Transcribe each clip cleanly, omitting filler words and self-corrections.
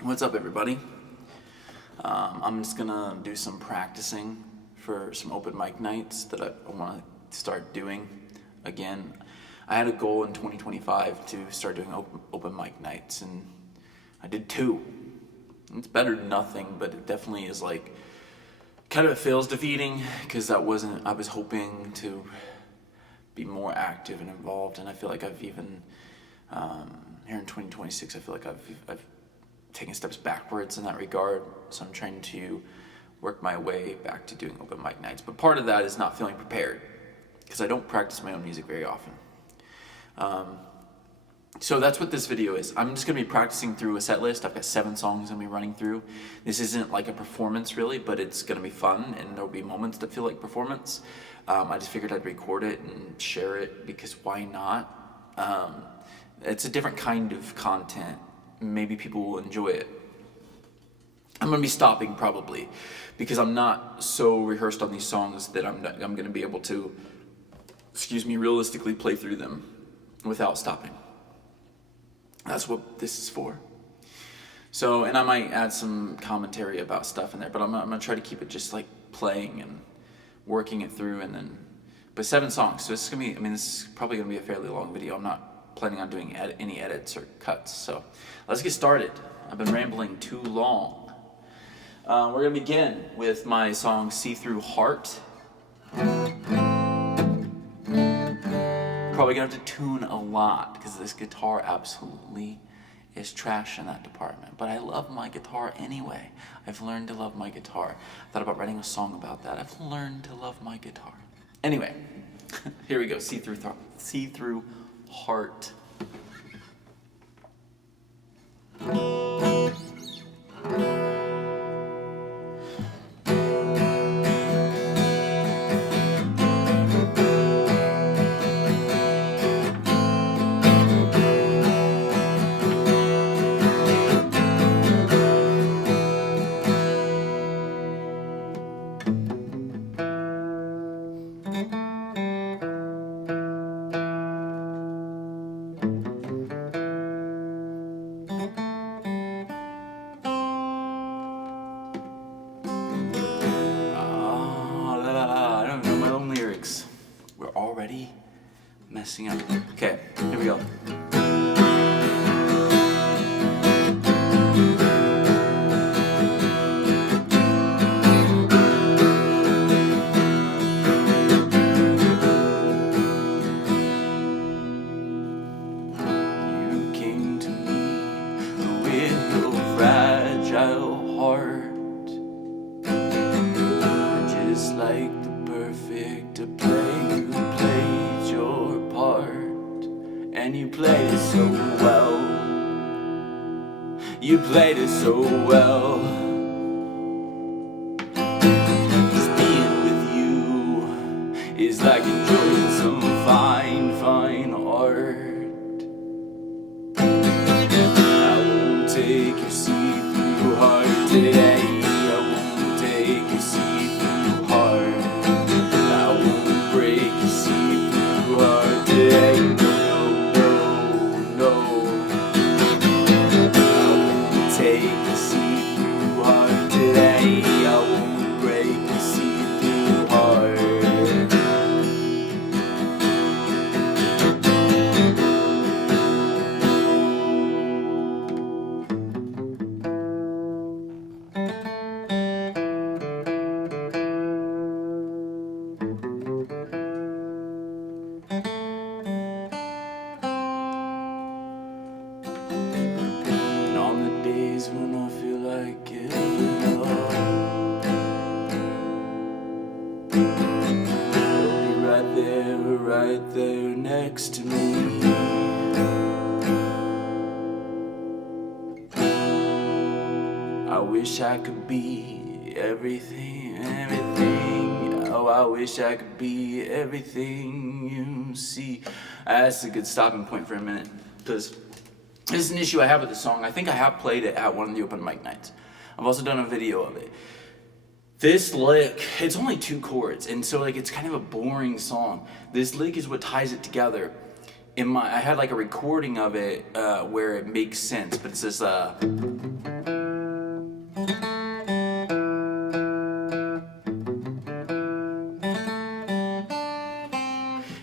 What's up, everybody? I'm just gonna do some practicing for some open mic nights that I want to start doing again. I had a goal in 2025 to start doing open mic nights, and I did 2. It's better than nothing, but it definitely is like kind of it feels defeating because I was hoping to be more active and involved, and I feel like I've even here in 2026 I feel like I've taken steps backwards in that regard. So I'm trying to work my way back to doing open mic nights, but part of that is not feeling prepared because I don't practice my own music very often. So that's what this video is. I'm just going to be practicing through a set list. I've got 7 songs I'm going to be running through. This isn't like a performance really, but it's going to be fun and there'll be moments that feel like performance. I just figured I'd record it and share it because why not? It's a different kind of content. Maybe people will enjoy it. I'm going to be stopping probably because I'm not so rehearsed on these songs that I'm going to be able to, realistically play through them without stopping. That's what this is for. So, and I might add some commentary about stuff in there, but I'm gonna try to keep it just like playing and working it through, and then, but 7 songs. So this is gonna be, this is probably gonna be a fairly long video. I'm not planning on doing any edits or cuts. So let's get started. I've been rambling too long. We're gonna begin with my song "See Through Heart." Probably gonna have to tune a lot because this guitar absolutely is trash in that department. But I love my guitar anyway. I've learned to love my guitar. I thought about writing a song about that. I've learned to love my guitar. Anyway, here we go. See Through Heart. Already messing up. Okay, here we go. You came to me with your fragile heart, just like the perfect play. And you played it so well. You played it so well. Just being with you is like enjoying some fine, fine art. I won't take your see-through heart today. I won't take your see-through heart. I won't break your see-through heart today. Take a see-through heart today. I won't break a see-through heart. When I feel like giving up, you'll be right there next to me. I wish I could be everything, everything. Oh, I wish I could be everything you see. That's a good stopping point for a minute, because this is an issue I have with the song. I think I have played it at one of the open mic nights. I've also done a video of it. This lick, it's only 2 chords, and so like it's kind of a boring song. This lick is what ties it together. I had like a recording of it where it makes sense, but it says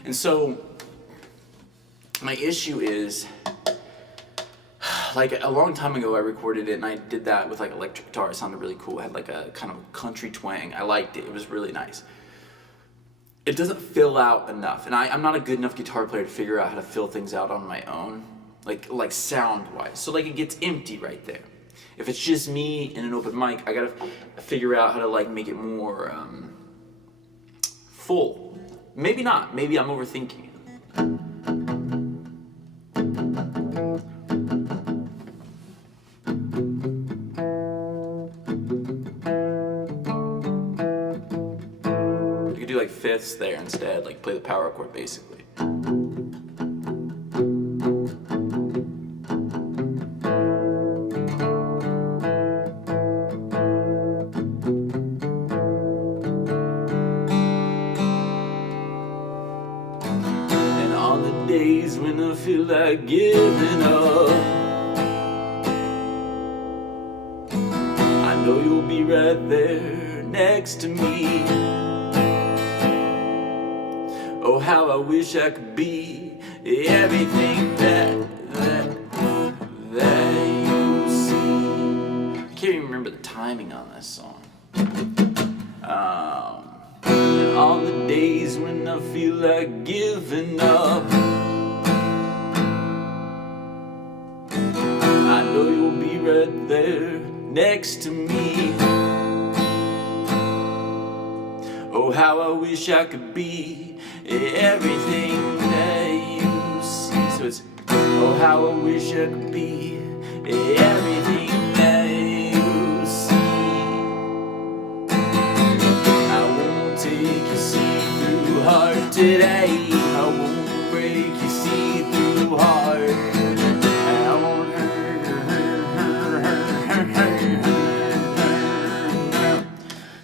and so my issue is, like a long time ago I recorded it and I did that with like electric guitar. It sounded really cool. It had like a kind of country twang. I liked it. It was really nice. It doesn't fill out enough, and I'm not a good enough guitar player to figure out how to fill things out on my own, like sound wise. So like it gets empty right there. If it's just me in an open mic, I gotta figure out how to like make it more full. Maybe not. Maybe I'm overthinking it. Do like fifths there instead, like play the power chord basically. And on the days when I feel like giving up, I know you'll be right there next to me. Oh, how I wish I could be everything that you see. I can't even remember the timing on this song. And on the days when I feel like giving up, I know you'll be right there next to me. Oh, how I wish I could be everything that you see. So it's, oh, how I wish I could be everything that you see. I won't take your see-through heart today. I won't break your see-through heart. I won't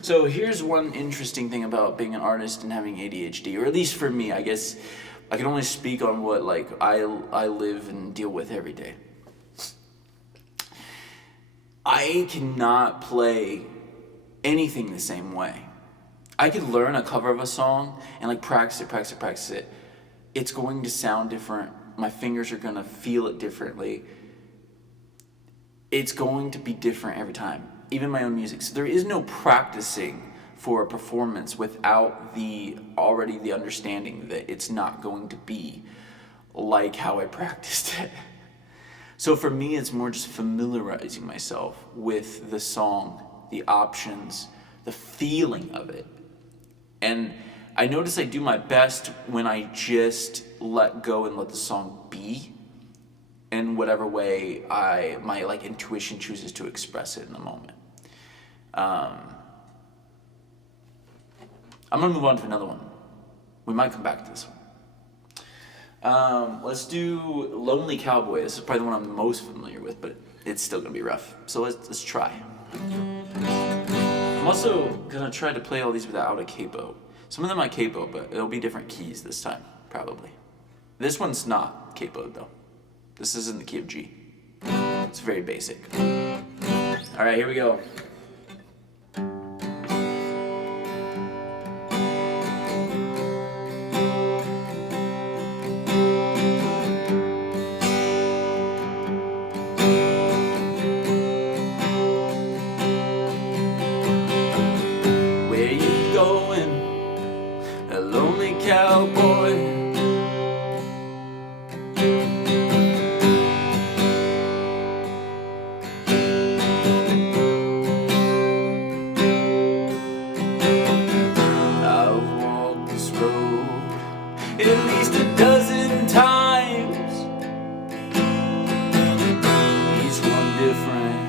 So here's one interesting thing about being an artist and having ADHD, or at least for me. I guess I can only speak on what like I live and deal with every day. I cannot play anything the same way. I could learn a cover of a song and like practice it. It's going to sound different. My fingers are gonna feel it differently. It's going to be different every time. Even my own music. So there is no practicing for a performance without the understanding that it's not going to be like how I practiced it. So for me, it's more just familiarizing myself with the song, the options, the feeling of it. And I notice I do my best when I just let go and let the song be in whatever way my like intuition chooses to express it in the moment. I'm gonna move on to another one. We might come back to this one. Let's do Lonely Cowboy. This is probably the one I'm most familiar with, but it's still gonna be rough. So let's try. I'm also gonna try to play all these without a capo. Some of them I capo, but it'll be different keys this time, probably. This one's not capoed though. This is in the key of G. It's very basic. All right, here we go. Where you going, a lonely cowboy? At least a dozen times. Each one different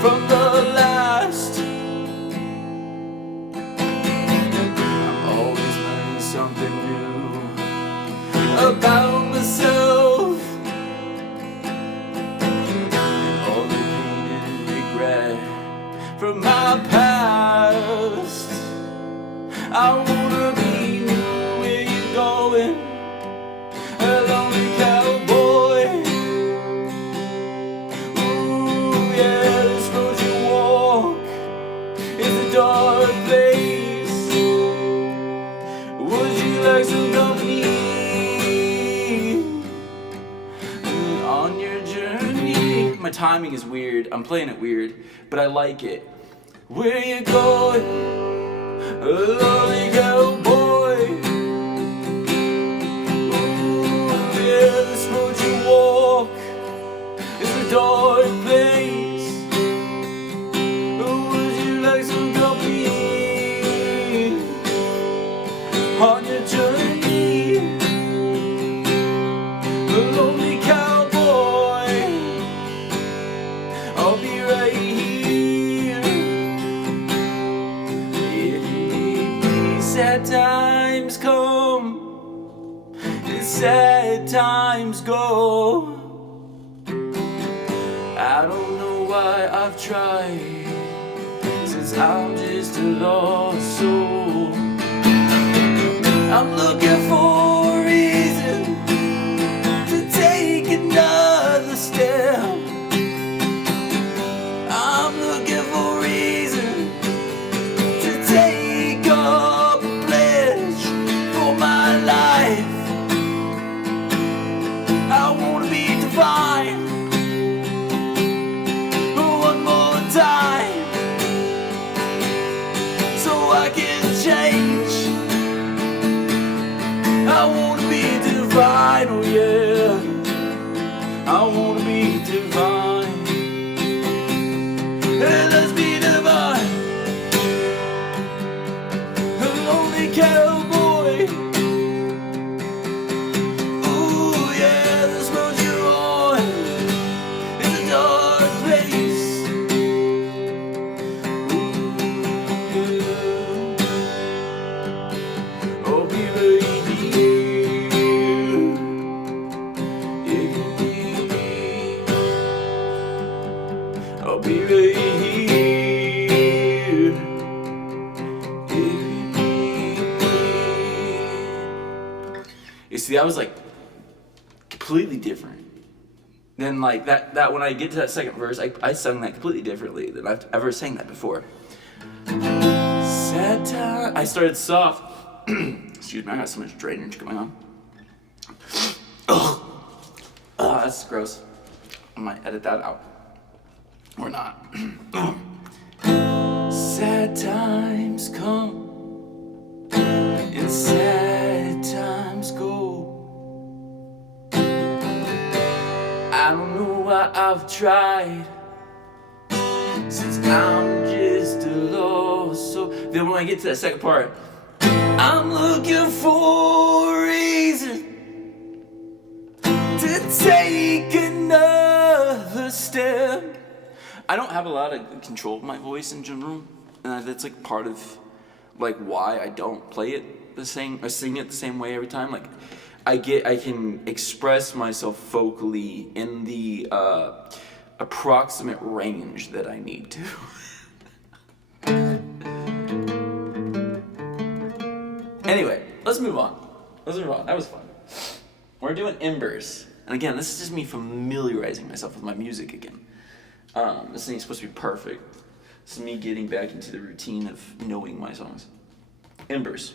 from the last. I'm always learning something new about myself, and all the pain and regret from my past. I wanna be going, on your journey. My timing is weird, I'm playing it weird, but I like it. Where you going, a lonely cowboy? Ooh, yeah, this road you walk is a dark place. Would you like some company on your journey? A lonely cowboy, I'll be right here. If you need me, sad times come and sad times go. I don't know why I've tried, since I'm just a lost soul. I'm looking for a reason to take another step. I'm looking for a reason to take up a pledge for my life. I wanna be divine one more time, so I can change. I wanna be divine, oh yeah, I wanna be divine. Hey, let's be divine. A lonely cowboy. Ooh yeah, this road you're on is a dark place. Ooh yeah, I'll be right here if you need me. I'll be right here if you need me. You see, that was like completely different. Then like that when I get to that second verse, I sung that completely differently than I've ever sang that before. Sad time. I started soft. Excuse me, I got so much drainage going on. Ugh. Oh, that's gross. I might edit that out. Or not. Sad times come and sad times go. I don't know why I've tried, since I'm just a lost soul. Then when I get to that second part, I'm looking for a reason to take another step. I don't have a lot of control of my voice in general, and that's like part of like why I don't play it the same, or sing it the same way every time. Like I can express myself vocally in the approximate range that I need to. Anyway, let's move on. That was fun. We're doing Embers. And again, this is just me familiarizing myself with my music again. This thing is supposed to be perfect. This is me getting back into the routine of knowing my songs. Embers.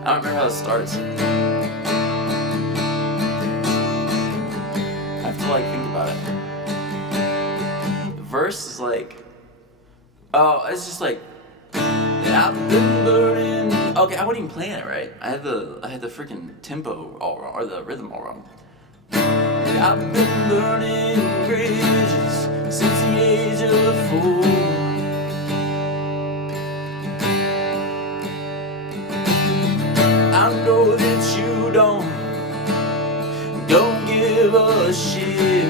I don't remember how it starts. I have to like think about it. The verse is like, oh, it's just like, I've been burning. Okay, I wasn't even playing it right. I had the freaking tempo all wrong, or the rhythm all wrong. I've been burning bridges since the age of 4. I know that you don't give a shit.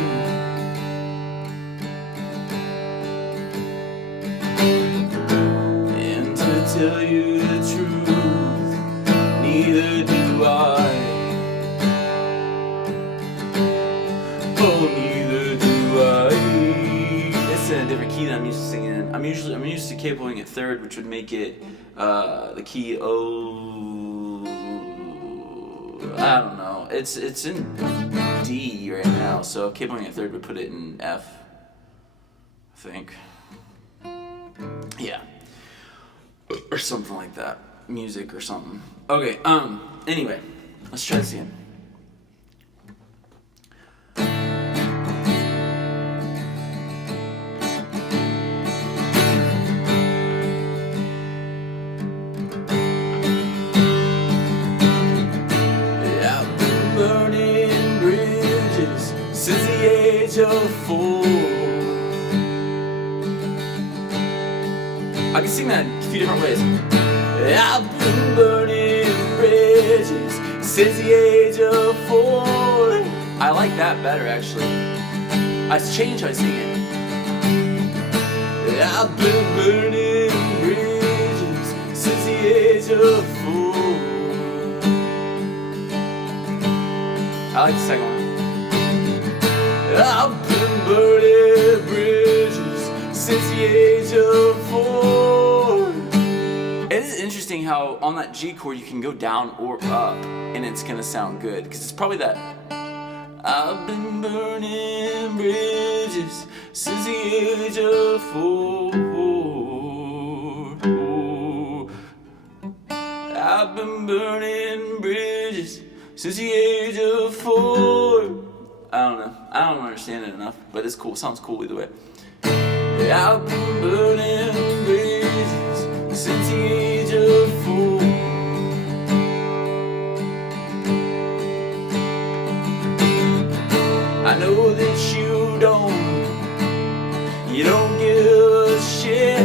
And to tell you the truth, neither do I. Oh, neither do I. Listen. key that I'm used to singing in. I'm used to capoing at third, which would make it the key O. I don't know. It's in D right now, so capoing at third would put it in F. I think. Yeah. Or something like that. Music or something. Okay. Anyway, let's try this again. Since the age of 4. I can sing that a few different ways. I've been burning bridges since the age of 4. I like that better, actually. I changed how I sing it. I've been burning bridges since the age of 4. I like the second one. I've been burning bridges since the age of 4. It is interesting how on that G chord you can go down or up and it's gonna sound good, because it's probably that I've been burning bridges since the age of 4. I've been burning bridges since the age of 4. I don't know. I don't understand it enough, but it's cool. It sounds cool either way. I've been burning bridges since the age of 4. I know that you don't give a shit.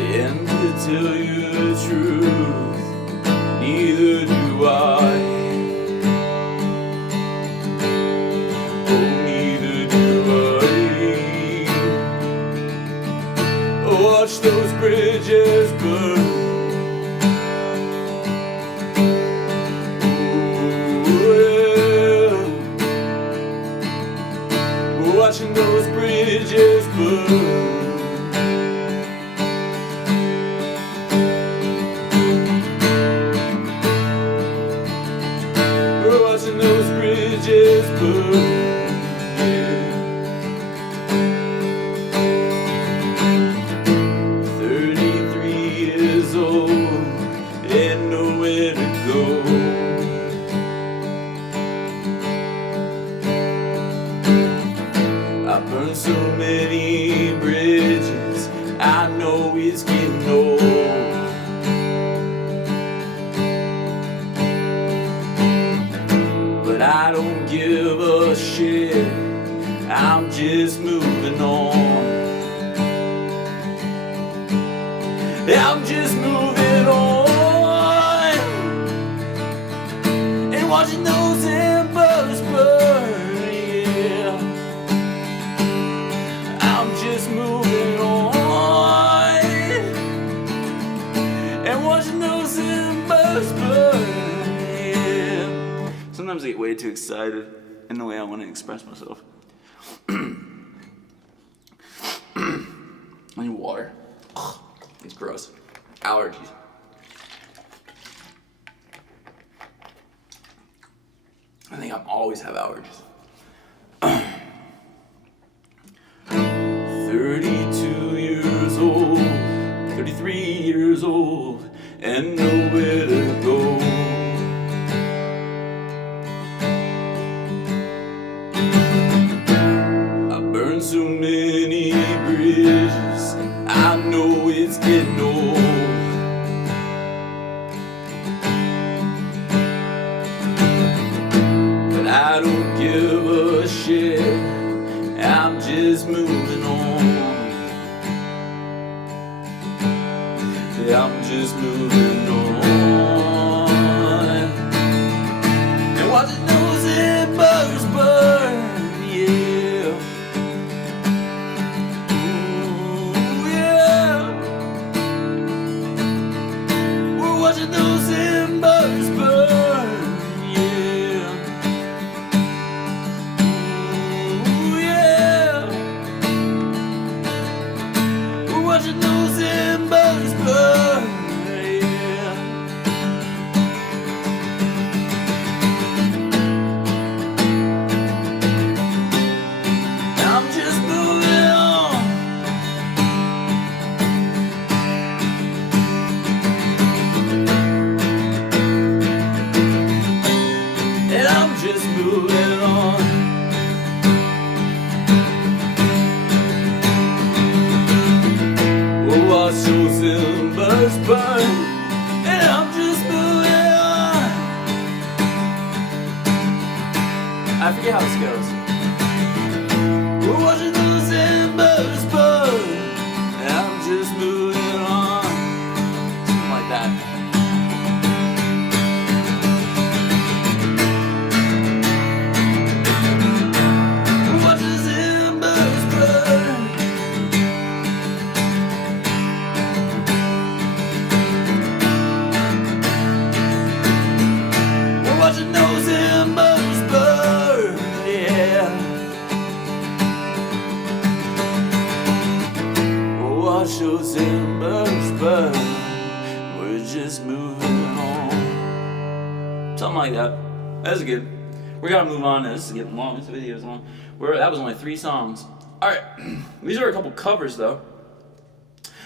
And to tell you the truth, neither do I. Oh, neither do I. Watch those bridges burn. Ooh, yeah. Watching those bridges burn. Watching those bridges burn, yeah. 33 years old and nowhere to go. I burned so many bridges, I know it's getting old. But I don't give a shit, I'm just moving on. I'm just moving on and watching those embers burn, yeah. I'm just moving on and watching those embers burn, yeah. Sometimes I get way too excited in the way I want to express myself. I need water. Ugh, it's gross. Allergies. I think I always have allergies. 32 years old, 33 years old, and nowhere to go. So many bridges, I know it's getting old. But I don't give a shit, I'm just moving on. Yeah, I'm just moving on and watching those embers burn, yeah. Watching those embers burn, yeah. moving on. Oh, watch those embers burn, and I'm just moving on. I forget how this goes. We're watching those embers burn, and I'm just moving on. Something like that. We're watching those embers burn. We're watching those embers burn, yeah. Watch those embers burn. We're just moving on. Something like that. That's good. We gotta move on. This is getting long. This video is long. That was only 3 songs. Alright. These are a couple covers though.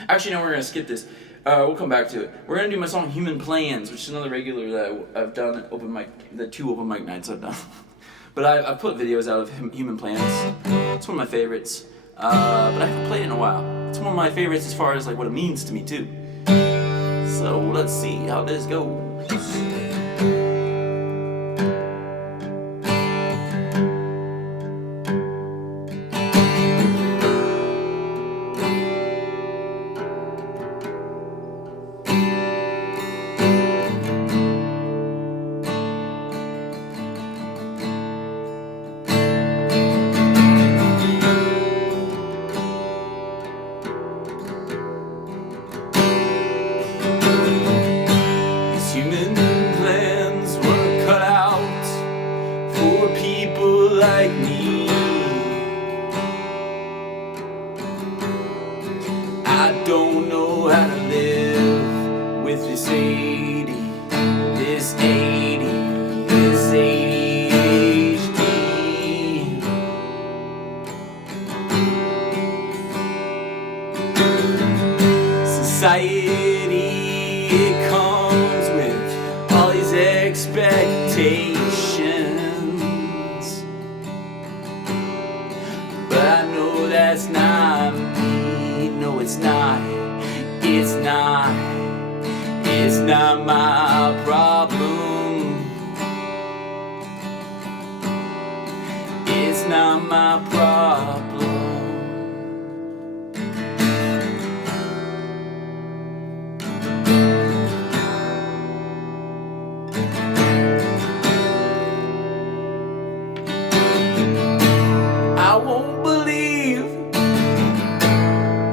Actually, no, we're gonna skip this. We'll come back to it. We're gonna do my song Human Plans, which is another regular that I've done at open mic, the 2 open mic nights I've done. But I've put videos out of Human Plans. It's one of my favorites. But I haven't played it in a while. It's one of my favorites as far as like what it means to me too. So let's see how this goes. Human plans were cut out for people like me. I don't know how to live with this 80, this ADHD. Society, it comes with all these expectations, but I know that's not me. No, it's not. It's not. It's not my problem. It's not my problem. I won't believe,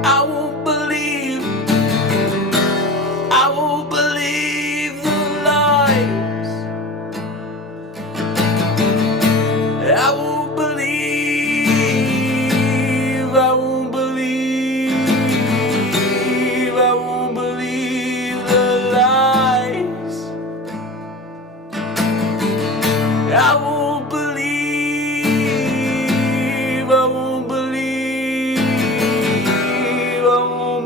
I won't believe, I won't believe the lies. I won't believe, I won't believe, I won't believe the lies. I won't believe, I won't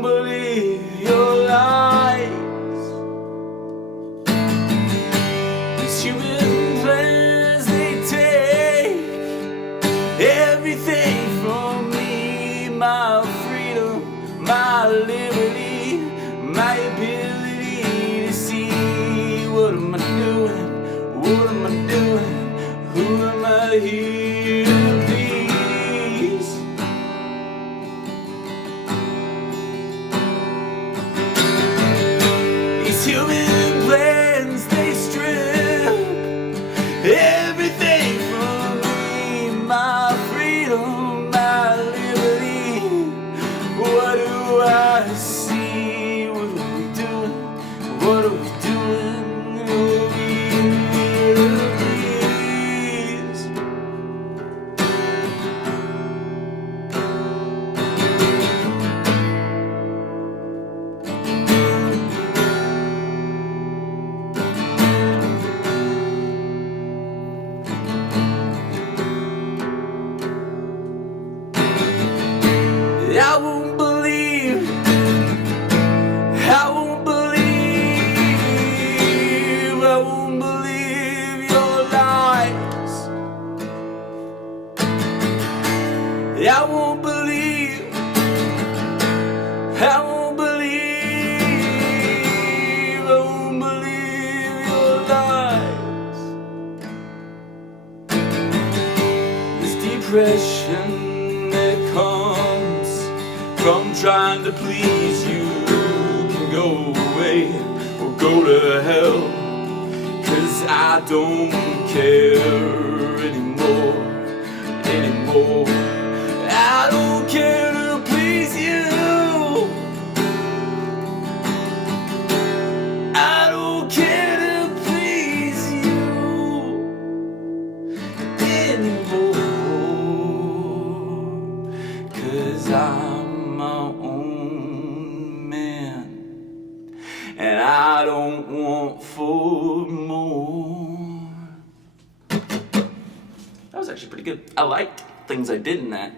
believe your lies. These human plans, they take everything from me. My freedom, my liberty, my ability to see. What am I doing? What am I doing? Who am I here to please? These human plans, they strip everything from me. My freedom, my liberty. What do I see? What are we doing? What are we doing? Are we here to please? I won't believe, I won't believe, I won't believe your lies. This depression that comes from trying to please you can go away or go to hell, 'cause I don't care anymore. I don't care to please you. I don't care to please you anymore, 'cause I'm my own man, and I don't want for more. That was actually pretty good. I liked things I did in that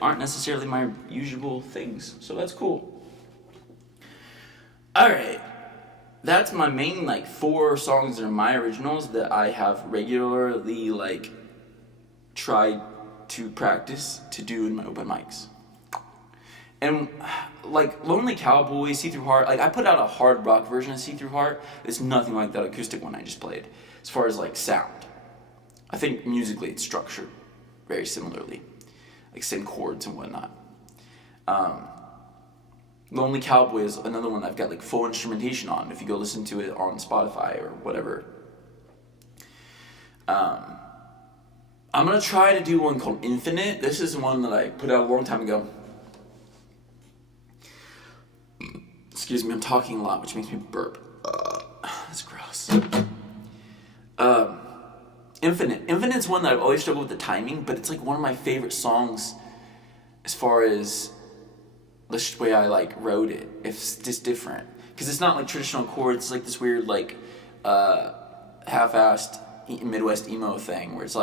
aren't necessarily my usual things, so that's cool. Alright, that's my main 4 songs that are my originals that I have regularly tried to practice to do in my open mics. And Lonely Cowboy, See Through Heart, I put out a hard rock version of See Through Heart. It's nothing like that acoustic one I just played as far as sound. I think musically it's structured very similarly, same chords and whatnot. Lonely Cowboy is another one I've got full instrumentation on. If you go listen to it on Spotify or whatever. I'm gonna try to do one called Infinite. This is one that I put out a long time ago. Excuse me, I'm talking a lot, which makes me burp. That's gross. Infinite's one that I've always struggled with the timing, but it's one of my favorite songs as far as the way I wrote it. It's just different because it's not traditional chords. It's this weird half-assed Midwest emo thing where it's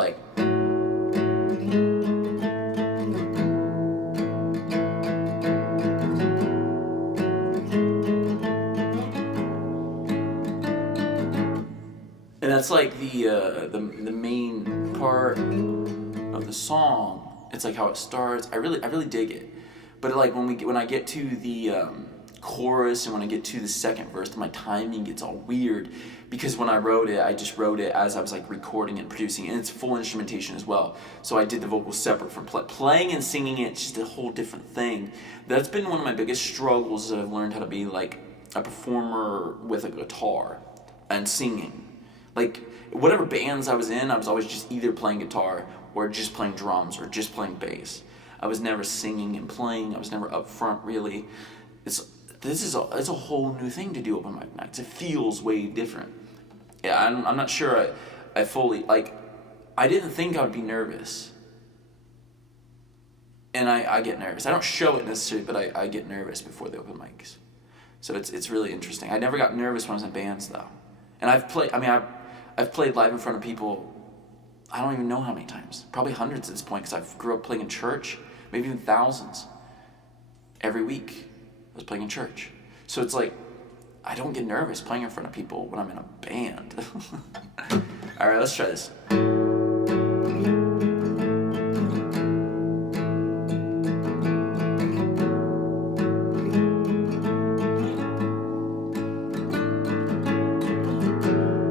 and that's the main part of the song. It's how it starts. I really dig it. But when I get to the chorus and when I get to the second verse, my timing gets all weird because when I wrote it, I just wrote it as I was recording and producing it, and it's full instrumentation as well. So I did the vocals separate from playing and singing it. It's just a whole different thing. That's been one of my biggest struggles that I've learned how to be a performer with a guitar and singing. Whatever bands I was in, I was always just either playing guitar or just playing drums or just playing bass. I was never singing and playing. I was never up front really. It's a whole new thing to do open mic nights. It feels way different. Yeah, I'm not sure I fully I didn't think I would be nervous. And I get nervous. I don't show it necessarily, but I get nervous before the open mics. So it's really interesting. I never got nervous when I was in bands though. And I've played live in front of people, I don't even know how many times. Probably hundreds at this point because I grew up playing in church, maybe even thousands. Every week I was playing in church. So it's I don't get nervous playing in front of people when I'm in a band. All right, let's try this.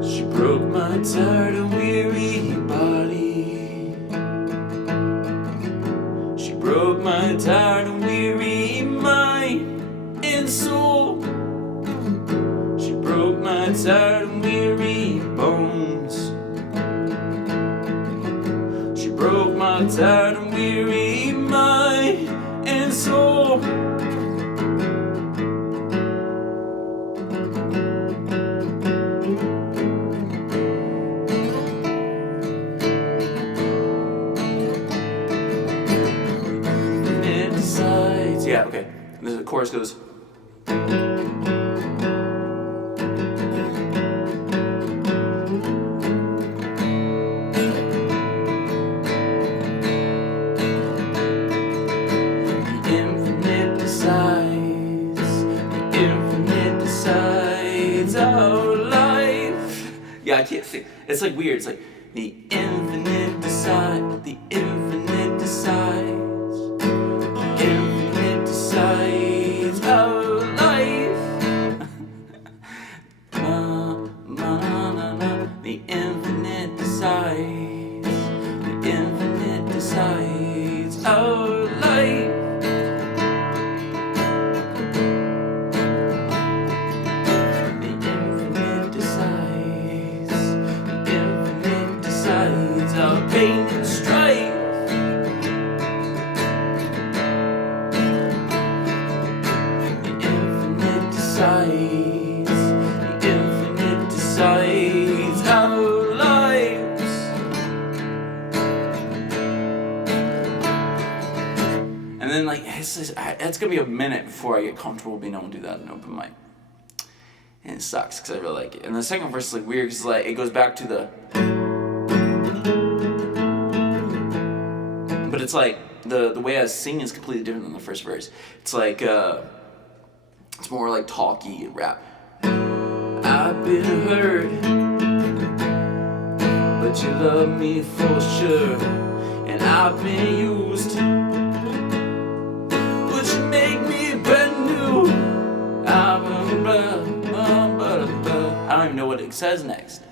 She broke my tired and weary body. She broke my tired and weary mind and soul. She broke my tired and weary bones. She broke my tired and weary mind and soul. Yeah, okay. The chorus goes. Our life. Yeah, I can't sing. It's weird. It's the infinite decides. The infinite decides. are painted stripes. The infinite decides our lives. And then like it's gonna be a minute before I get comfortable being able to do that in open mic. And it sucks because I really like it. And the second verse is like weird because like it goes back to the, but it's like the way I sing is completely different than the first verse. It's like it's more like talky rap. I've been hurt, but you love me for sure. And I've been used, but you make me brand new. I don't even know what it says next.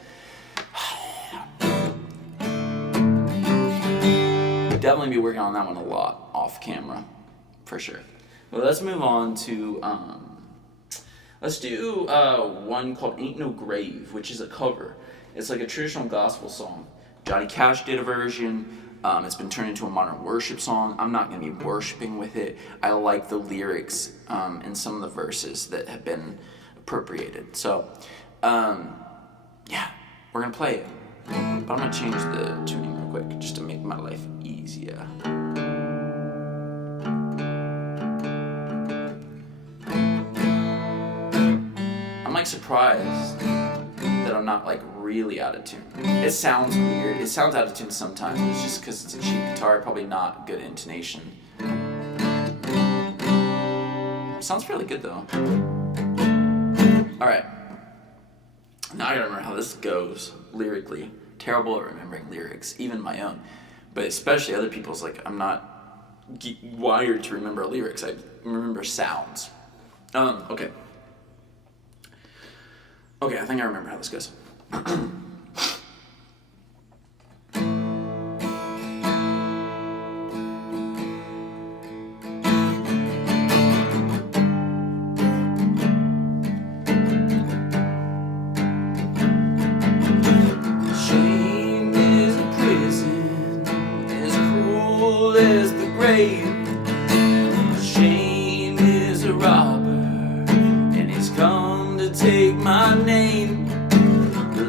Definitely be working on that one a lot off camera, for sure. Well, let's move on to let's do one called "Ain't No Grave," which is a cover. It's like a traditional gospel song. Johnny Cash did a version. It's been turned into a modern worship song. I'm not going to be worshiping with it. I like the lyrics and some of the verses that have been appropriated. So, yeah, we're going to play it. But I'm going to change the tuning real quick just to make my life easier. I'm like surprised that I'm not like really out of tune. It sounds weird. It sounds out of tune sometimes. It's just because it's a cheap guitar, probably not good intonation. It sounds fairly good though. Alright. Now I gotta remember how this goes lyrically. Terrible at remembering lyrics, even my own. But especially other people's, like, I'm not wired to remember lyrics. I remember sounds. Okay. Okay, I think I remember how this goes. Shame is a prison as cruel as the grave. Shame is a robber and he's come to take my name.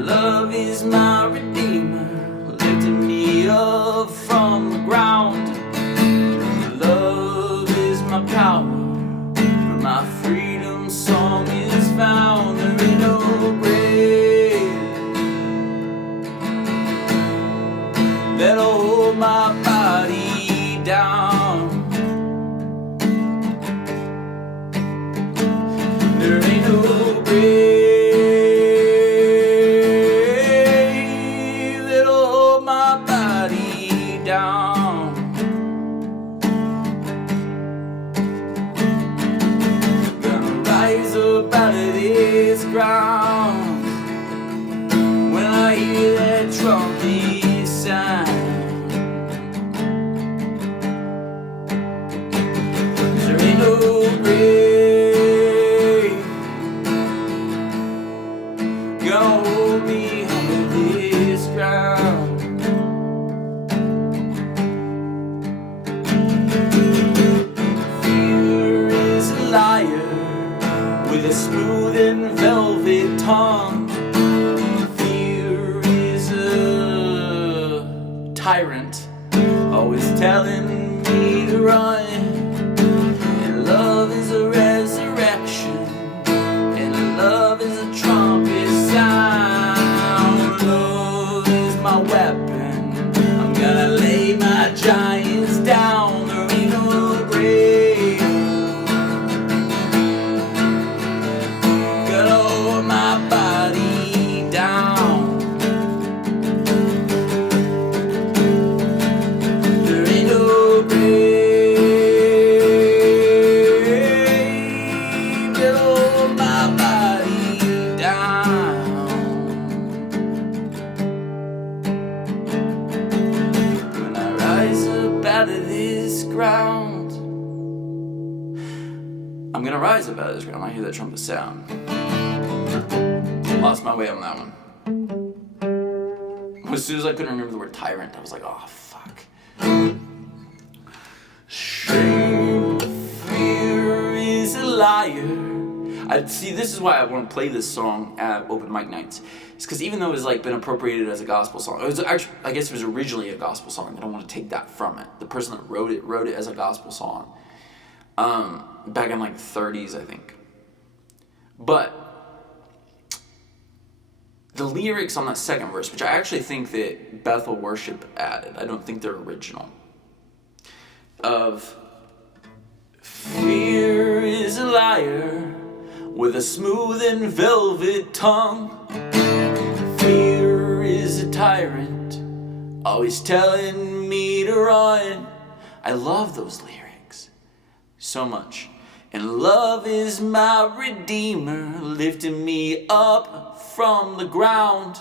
Love is my redeemer, lifting me up from the ground. Love is my power, where my freedom song is found. There ain't no grave that'll hold my body down. There ain't no grave down. Gonna rise up out of this ground when I hear that trumpet sound. There ain't no grave gonna hold me under this ground. With a smooth and velvet tongue, fear is a tyrant, always telling me to run. And love is a resurrection, and love is a trumpet sound. Love is my weapon, I'm gonna lay my giants down. There ain't no grave my body down. There ain't no grave that'll hold my body down. When I rise up out of this ground, I'm gonna rise up out of this ground. I hear that trumpet sound. Lost my way on that one. As soon as I couldn't remember the word tyrant, I was like, oh, fuck. Shame, fear is a liar. See, this is why I want to play this song at open mic nights. It's because even though it's like been appropriated as a gospel song, it was actually, I guess it was originally a gospel song. I don't want to take that from it. The person that wrote it as a gospel song. Back in like the 30s, I think. But the lyrics on that second verse, which I actually think that Bethel Worship added, I don't think they're original, of fear is a liar with a smooth and velvet tongue. Fear is a tyrant, always telling me to run. I love those lyrics so much. And love is my redeemer, lifting me up from the ground.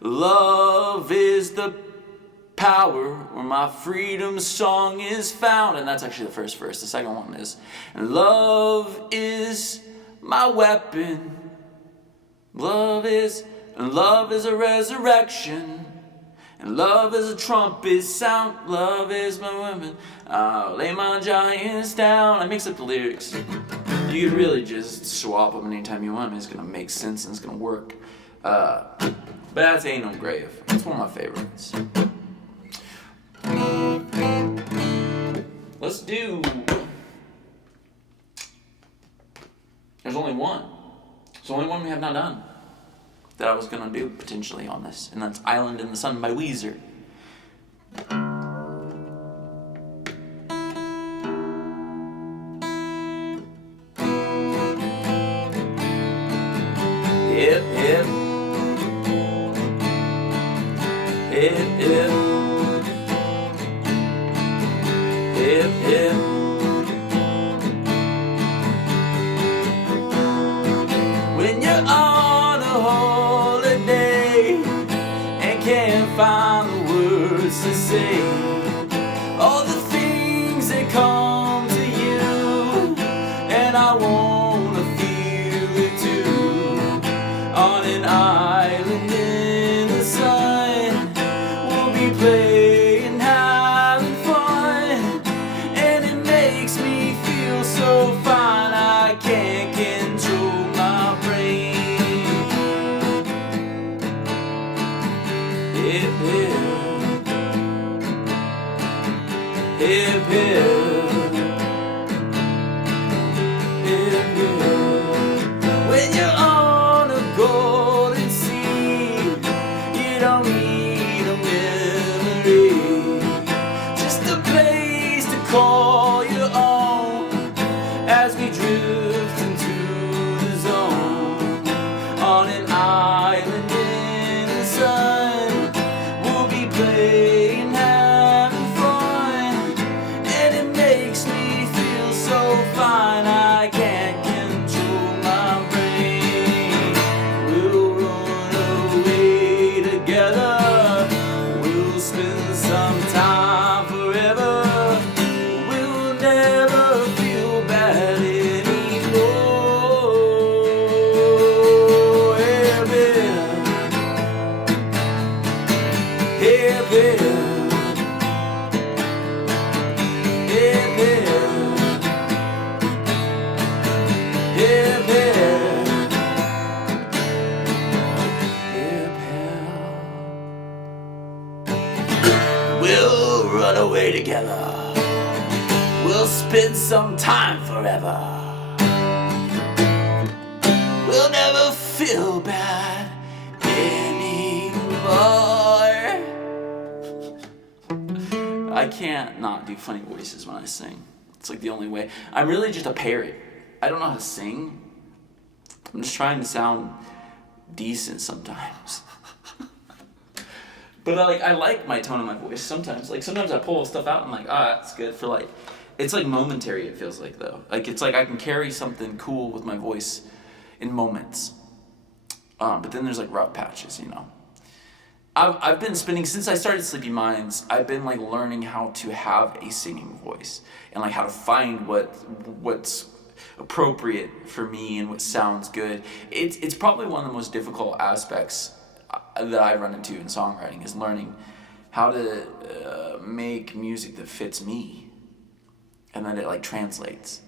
Love is the power where my freedom song is found. And that's actually the first verse. The second one is, and love is my weapon. Love is a resurrection. And love is a trumpet sound. Love is my weapon. I'll lay my giants down. I mix up the lyrics. You could really just swap them anytime you want. It's gonna make sense and it's gonna work. But that's Ain't No Grave. It's one of my favorites. Let's do. There's only one. There's only one we have not done that I was gonna do potentially on this, and that's Island in the Sun by Weezer. Hip, hip. Hip, hip. Hip, hip. When you're on a holiday and can't find the words to say, all the things that come to you, and I wanna feel it too. On an island in the sun, we'll be playing, having fun, and it makes me feel so fine I can't control my brain. Hip, hip. Hip, hip. Hip, hip. When you're on a golden sea, you don't need a memory, just a place to call your own as we drift into the zone. On an island in the sun, we'll be playing, having fun, and it makes me feel so fine I can't control my brain. We'll run away together, we'll spend some time forever, we'll never feel bad anymore. Hip, hip. Hip, hip. Hip, hip. Hip, hip. Hip, hip. We'll run away together, we'll spend some time forever, we'll never feel bad anymore. I can't not do funny voices when I sing. It's like the only way. I'm really just a parrot. I don't know how to sing. I'm just trying to sound decent sometimes. But I like my tone of my voice sometimes. Like sometimes I pull stuff out and I'm like, that's good for like, it's like momentary, it feels like though. Like it's like I can carry something cool with my voice in moments. But then there's like rough patches, you know. I've been spending, since I started Sleepy Minds, I've been like learning how to have a singing voice and like how to find what's appropriate for me and what sounds good. It's probably one of the most difficult aspects that I run into in songwriting is learning how to make music that fits me, and then it like translates.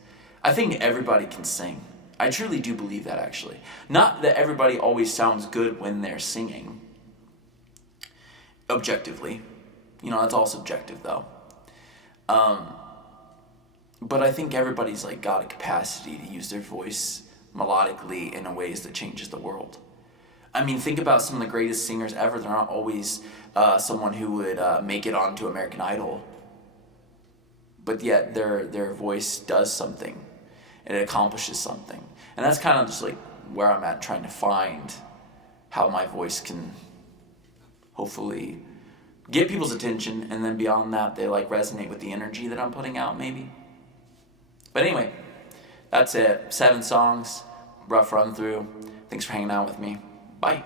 I think everybody can sing. I truly do believe that, actually. Not that everybody always sounds good when they're singing, objectively. You know, that's all subjective, though. But I think everybody's like got a capacity to use their voice melodically in a ways that changes the world. I mean, think about some of the greatest singers ever. They're not always someone who would make it onto American Idol, but yet their voice does something, and it accomplishes something. And that's kind of just like where I'm at, trying to find how my voice can hopefully get people's attention, and then beyond that, they like resonate with the energy that I'm putting out, maybe. But anyway, that's it. 7 songs, rough run through. Thanks for hanging out with me. Bye.